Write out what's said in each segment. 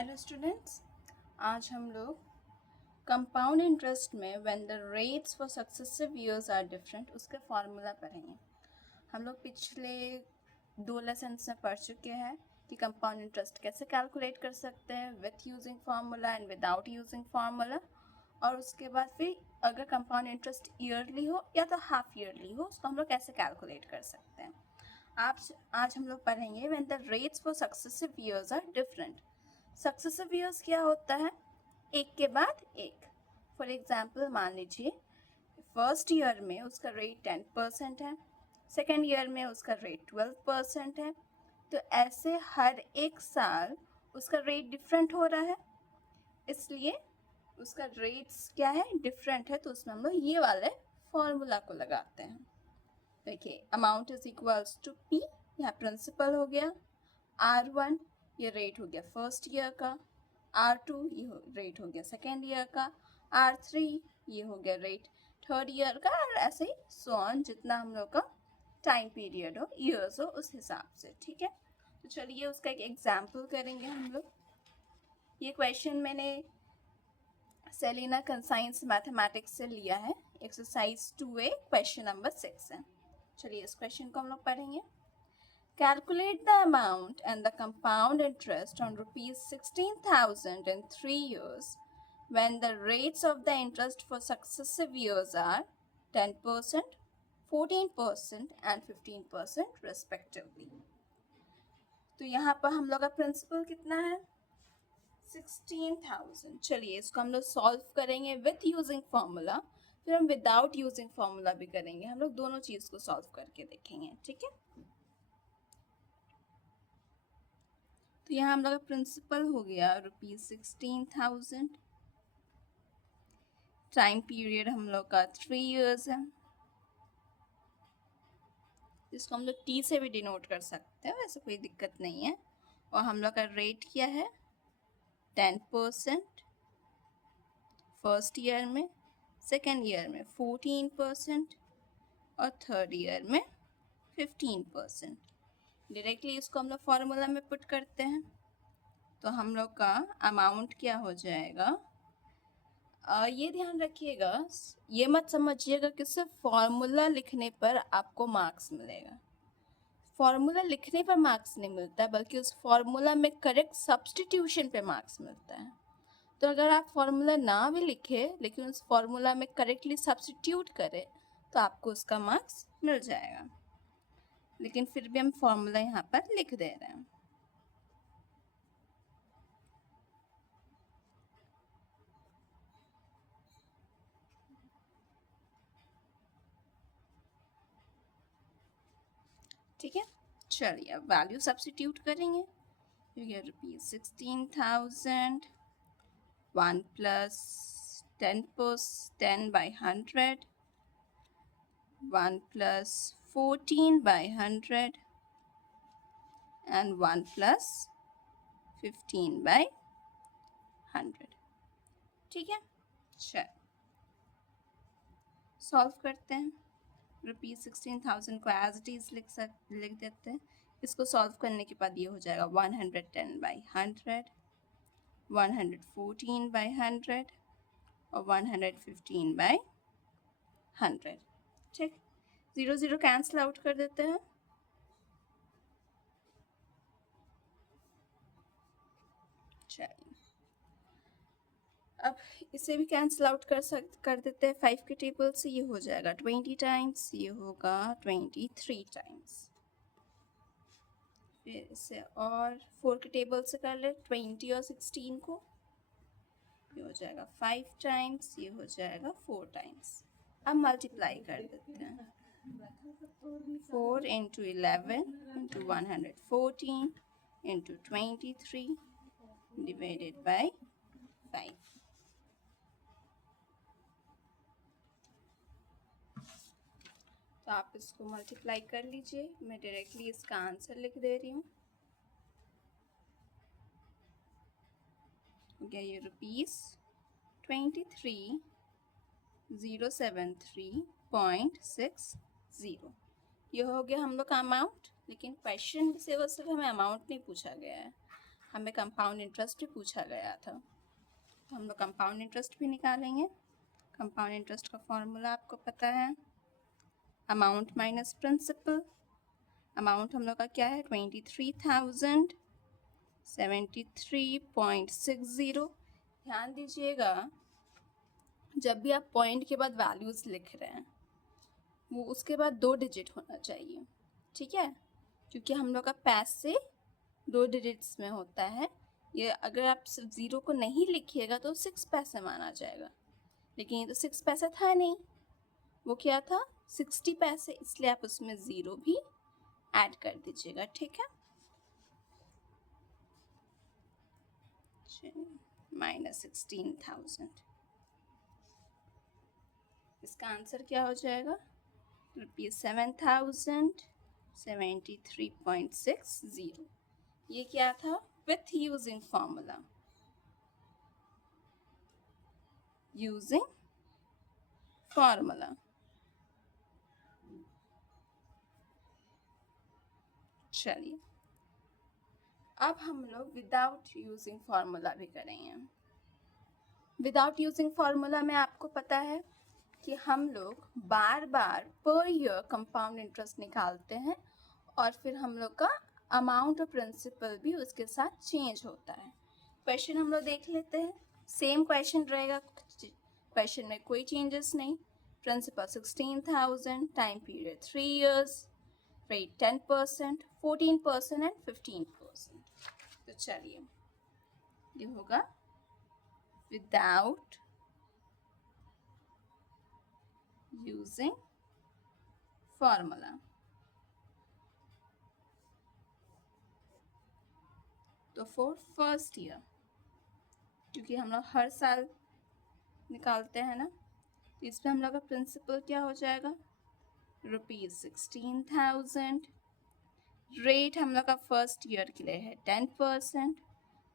Hello students, आज हम लोग कंपाउंड इंटरेस्ट में when the rates for successive years are different उसका फॉर्मूला पढ़ेंगे। हम लोग पिछले 2 लेसन्स में पढ़ चुके हैं कि कंपाउंड इंटरेस्ट कैसे कैलकुलेट कर सकते हैं with using formula and without using formula, और उसके बाद फिर अगर कंपाउंड इंटरेस्ट ईयरली हो या तो हाफ ईयरली हो उसको हम लोग कैसे कैलकुलेट कर सकते हैं। आज हम लोग पढ़ेंगे when the rates for successive years are different. Successive years क्या होता है? एक के बाद एक। फॉर एग्जाम्पल मान लीजिए फर्स्ट ईयर में उसका रेट 10% है, सेकेंड ईयर में उसका रेट 12% है, तो ऐसे हर एक साल उसका रेट डिफरेंट हो रहा है, इसलिए उसका रेट्स क्या है, डिफरेंट है। तो उसमें हम लोग ये वाले फॉर्मूला को लगाते हैं। देखिए, amount is equals to P, यहाँ प्रिंसिपल हो गया, R1 ये रेट हो गया फर्स्ट ईयर का, R2 ये रेट हो गया सेकेंड ईयर का, R3 ये हो गया रेट थर्ड ईयर का, और ऐसे ही सो ऑन जितना हम लोग का टाइम पीरियड हो, ईयर्स हो, उस हिसाब से। ठीक है, तो चलिए उसका एक एग्जाम्पल करेंगे हम लोग। ये क्वेश्चन मैंने सेलिना कंसाइंस मैथमेटिक्स से लिया है, एक्सरसाइज 2A क्वेश्चन नंबर 6 है। चलिए इस क्वेश्चन को हम लोग पढ़ेंगे। Calculate the amount and the compound interest on rupees 16,000 in 3 years when the rates of the interest for successive years are 10%, 14% and 15% respectively. तो यहाँ पर हम लोग का प्रिंसिपल कितना है? 16,000। चलिए इसको हम लोग सॉल्व करेंगे विथ यूजिंग फॉर्मूला, फिर हम विदाउट यूजिंग फॉर्मूला भी करेंगे। हम लोग दोनों चीज को सॉल्व करके देखेंगे। ठीक है, तो यहाँ हम लोग का प्रिंसिपल हो गया रुपीज 16,000, टाइम पीरियड हम लोग का 3 years है, जिसको हम लोग टी से भी डिनोट कर सकते हैं, वैसे कोई दिक्कत नहीं है। और हम लोग का रेट क्या है? 10% फर्स्ट ईयर में, सेकेंड ईयर में 14% और थर्ड ईयर में 15%। डायरेक्टली इसको हम लोग फॉर्मूला में पुट करते हैं, तो हम लोग का अमाउंट क्या हो जाएगा? ये ध्यान रखिएगा, ये मत समझिएगा कि सिर्फ फॉर्मूला लिखने पर आपको मार्क्स मिलेगा। फॉर्मूला लिखने पर मार्क्स नहीं मिलता, बल्कि उस फॉर्मूला में करेक्ट सब्स्टिट्यूशन पे मार्क्स मिलता है। तो अगर आप फॉर्मूला ना भी लिखे लेकिन उस फॉर्मूला में करेक्टली सब्स्टिट्यूट करें तो आपको उसका मार्क्स मिल जाएगा। लेकिन फिर भी हम फॉर्मूला यहाँ पर लिख दे रहे हैं। ठीक है, चलिए अब वैल्यू सब्स्टिट्यूट करेंगे। ये rupees 16,000, 1 plus 10 by 100, 1 plus 14 by 100 and 1 plus 15 by 100। ठीक है, चल सॉल्व करते हैं। रुपीज 16,000 को एज इट इज लिख देते हैं। इसको सॉल्व करने के बाद ये हो जाएगा 110 by 100, 114 by 100 और 115 by 100। ठीक, 0 0 कैंसिल आउट कर देते हैं। चलिए अब इसे भी कैंसिल आउट कर देते हैं 5 के टेबल से। ये हो जाएगा 20 टाइम्स, ये होगा 23 टाइम्स। फिर इसे और 4 के टेबल से कर ले 20 और 16 को, ये हो जाएगा 5 टाइम्स, ये हो जाएगा 4 टाइम्स। अब मल्टीप्लाई कर देते हैं 4 into 11 into 114 into 23 divided by 5। तो आप इसको मल्टीप्लाई कर लीजिए, मैं डायरेक्टली इसका आंसर लिख दे रही हूँ। हो गया ये रुपीज 23,073.60। ये हो गया हम लोग का अमाउंट। लेकिन क्वेश्चन से वो सिर्फ हमें अमाउंट नहीं पूछा गया है, हमें कंपाउंड इंटरेस्ट भी पूछा गया था, तो हम लोग कंपाउंड इंटरेस्ट भी निकालेंगे। कंपाउंड इंटरेस्ट का फॉर्मूला आपको पता है, अमाउंट माइनस प्रिंसिपल। अमाउंट हम लोग का क्या है, 23,073.60। ध्यान दीजिएगा, जब भी आप पॉइंट के बाद वैल्यूज़ लिख रहे हैं वो उसके बाद 2 डिजिट होना चाहिए, ठीक है, क्योंकि हम लोग का पैसे 2 डिजिट्स में होता है। ये अगर आप सिर्फ 0 को नहीं लिखिएगा तो 6 पैसे माना जाएगा, लेकिन ये तो 6 पैसा था नहीं, वो क्या था 60 पैसे, इसलिए आप उसमें 0 भी ऐड कर दीजिएगा, ठीक है। -16,000, इसका आंसर क्या हो जाएगा, ₹7,073.60। ये क्या था, with using formula, using formula. चलिए अब हम लोग विदाउट यूजिंग फार्मूला भी करेंगे। विदाउट यूजिंग फार्मूला में आपको पता है कि हम लोग बार बार पर ईयर कंपाउंड इंटरेस्ट निकालते हैं और फिर हम लोग का अमाउंट और प्रिंसिपल भी उसके साथ चेंज होता है। क्वेश्चन हम लोग देख लेते हैं, सेम क्वेश्चन रहेगा, क्वेश्चन में कोई चेंजेस नहीं। Principal 16,000, time period 3 years, rate 10%, 14% and 15%। तो चलिए ये होगा विदाउट यूजिंग फॉर्मूला। तो फॉर फर्स्ट ईयर, क्योंकि हम लोग हर साल निकालते हैं ना, तो इसमें हम लोग का प्रिंसिपल क्या हो जाएगा, ₹16,000। रेट हम लोग का फर्स्ट ईयर के लिए है 10%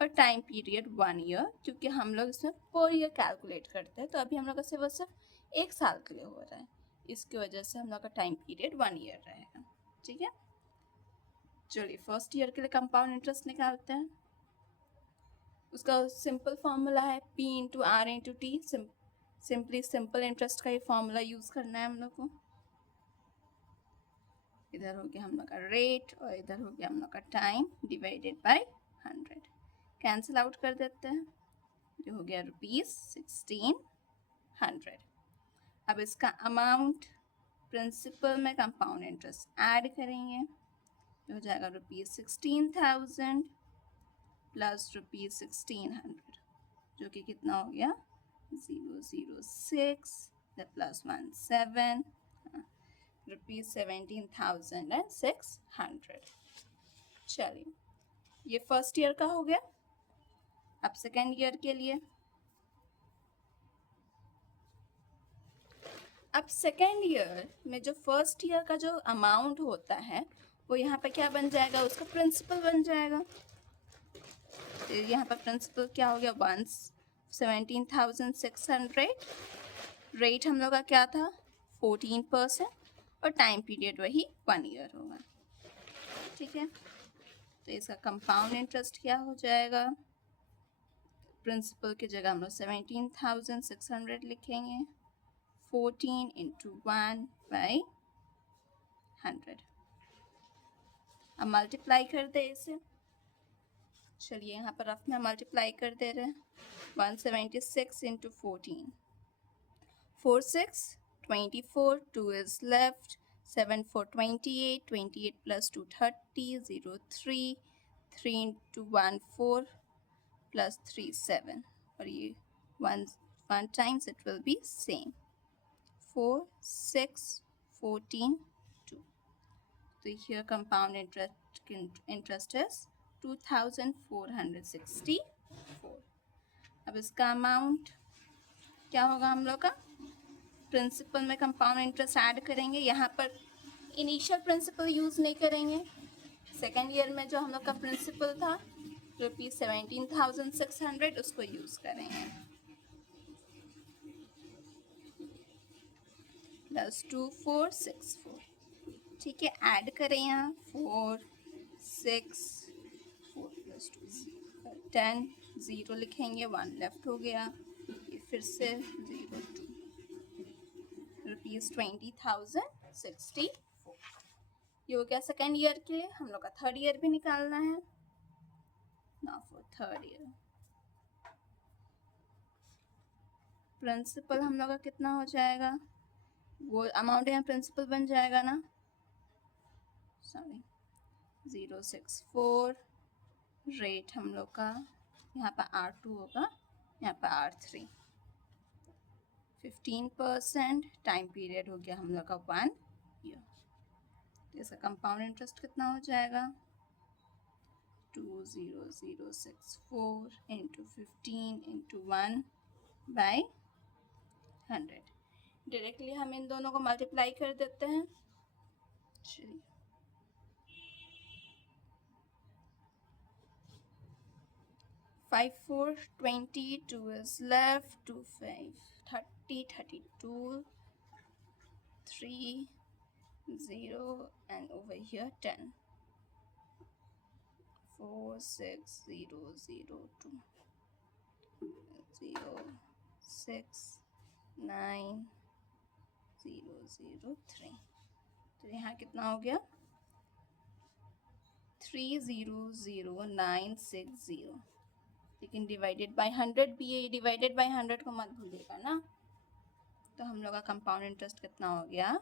और टाइम पीरियड 1 year, क्योंकि हम लोग इसमें पर ईयर कैलकुलेट करते हैं, तो अभी हम लोग का सिर्फ 1 साल के लिए हो रहा है, इसकी वजह से हम लोग का टाइम पीरियड 1 year रहेगा, ठीक है। चलिए फर्स्ट ईयर के लिए कंपाउंड इंटरेस्ट निकालते हैं। उसका सिंपल फॉर्मूला है P × R × T। Simply simple interest का ये फॉर्मूला यूज़ करना है हम लोग को। इधर हो गया हम लोग का रेट और इधर हो गया हम लोग का time divided by 100, cancel out कर देते हैं, ये हो गया ₹1600। अब इसका अमाउंट प्रिंसिपल में कंपाउंड इंटरेस्ट ऐड करेंगे, ये हो जाएगा ₹16,000 प्लस ₹1600, जो कि कितना हो गया 006 प्लस 17, ₹17,600। चलिए ये फर्स्ट ईयर का हो गया। अब सेकेंड ईयर के लिए, अब सेकेंड ईयर में जो फर्स्ट ईयर का जो अमाउंट होता है वो यहाँ पे क्या बन जाएगा, उसका प्रिंसिपल बन जाएगा। तो यहाँ पर प्रिंसिपल क्या हो गया 17,600। रेट हम लोग का क्या था 14% और टाइम पीरियड वही 1 year होगा, ठीक है। तो इसका कंपाउंड इंटरेस्ट क्या हो जाएगा, प्रिंसिपल की जगह हम लोग 17,600 लिखेंगे, 14 × 1/100। अब मल्टीप्लाई कर दे इसे, चलिए यहाँ पर रफ में मल्टीप्लाई कर दे रहे हैं, 176 × 14, 4 6 24, 2 is left, 7 4 28, 28 plus 2 30, 0 3, 3 × 1 4 plus 3 7, और ये 1 times it will be same, 4 6 14 2. So here compound interest is 2,464। अब इसका अमाउंट क्या होगा हम लोग का, प्रिंसिपल में कंपाउंड इंटरेस्ट ऐड करेंगे, यहाँ पर इनिशियल प्रिंसिपल यूज़ नहीं करेंगे। सेकेंड ईयर में जो हम लोग का प्रिंसिपल था ₹17,600 उसको यूज़ करेंगे, +2464, ठीक है। ऐड करें यहाँ 4 6 4 + 2 0। 10, 0 लिखेंगे, 1 लेफ्ट हो गया, ये फिर से 0 2 ₹20,064। ये हो गया सेकेंड ईयर के लिए। हम लोग का थर्ड ईयर भी निकालना है। Now for third year, principal हम लोग का कितना हो जाएगा, वो अमाउंट यहाँ प्रिंसिपल बन जाएगा ना, सॉरी 064, रेट हम लोग का यहाँ पर R2 होगा, यहाँ पर R3, 15%, टाइम पीरियड हो गया हम लोग का 1 ईयर। इसका कंपाउंड इंटरेस्ट कितना हो जाएगा, 20064 इंटू 15 इंटू 1/100। डायरेक्टली हम इन दोनों को मल्टीप्लाई कर देते हैं। चलिए 5 4 22 is left, 2 5 30 32 3 0 and over here 10 4 6 0 0 2 0 6 9 0 0 3। तो यहाँ कितना हो गया, 300960, लेकिन डिवाइडेड बाय 100 भी है, डिवाइडेड बाय 100 को मत भूलिएगा ना। तो हम लोग का कंपाउंड इंटरेस्ट कितना हो गया,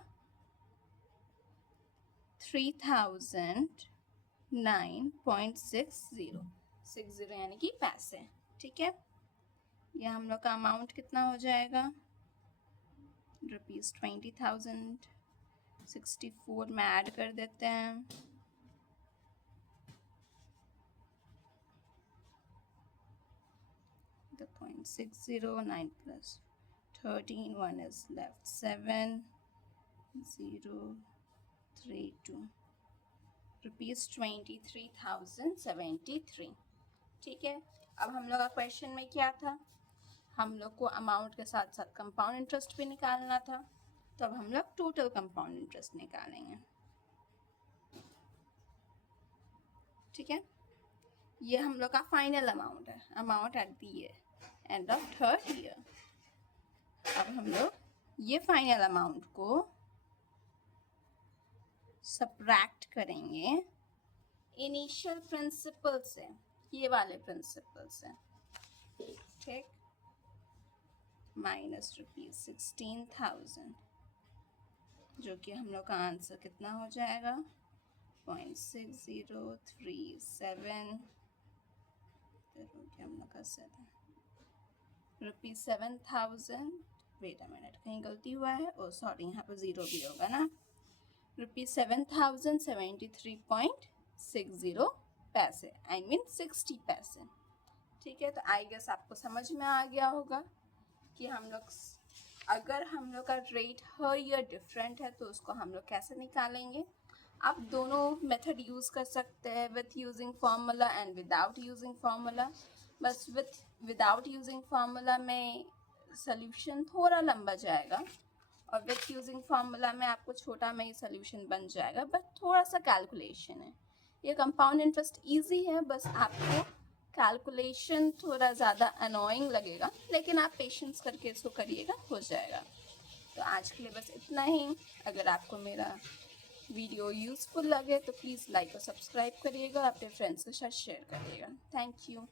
3009.60, 60 यानी कि पैसे। ठीक है, ये हम लोग का अमाउंट कितना हो जाएगा, ₹20,064 में ऐड कर देते हैं। The 0.609 plus 13, 1 is left, 7 0 3 2, ₹23,073। ठीक है, अब हम लोग का क्वेश्चन में क्या था, हम लोग को अमाउंट के साथ साथ कंपाउंड इंटरेस्ट भी निकालना था। तो अब हम लोग टोटल कंपाउंड इंटरेस्ट निकालेंगे। ठीक है, ये हम लोग का फाइनल अमाउंट है, amount at the year, end of third year. अब हम लोग ये फाइनल अमाउंट को सब्ट्रैक्ट करेंगे इनिशियल प्रिंसिपल से, ये वाले प्रिंसिपल से। ठीक, माइनस ₹16,000, जो कि हम लोग का आंसर कितना हो जाएगा, 0.6037, हम लोग का ₹7,000। वेट अ मिनट, कहीं गलती हुआ है, ओ सॉरी, यहाँ पर 0 भी होगा ना, ₹7,073.60 पैसे, आई मीन 60 पैसे। ठीक है, तो आई गेस आपको समझ में आ गया होगा कि हम लोग, अगर हम लोग का रेट हर ईयर डिफरेंट है तो उसको हम लोग कैसे निकालेंगे। आप दोनों मेथड यूज़ कर सकते हैं, with using formula and without using formula. बस विदाउट यूजिंग फार्मूला में सोल्यूशन थोड़ा लंबा जाएगा, और विथ यूजिंग फार्मूला में आपको छोटा में ही सोल्यूशन बन जाएगा, बट थोड़ा सा कैलकुलेशन है। ये कंपाउंड इंटरेस्ट इजी है, बस आपको कैलकुलेशन थोड़ा ज़्यादा अनोइंग लगेगा, लेकिन आप पेशेंस करके इसको करिएगा, हो जाएगा। तो आज के लिए बस इतना ही। अगर आपको मेरा वीडियो यूज़फुल लगे तो प्लीज़ लाइक और सब्सक्राइब करिएगा, अपने फ्रेंड्स के साथ शेयर करिएगा। Thank you.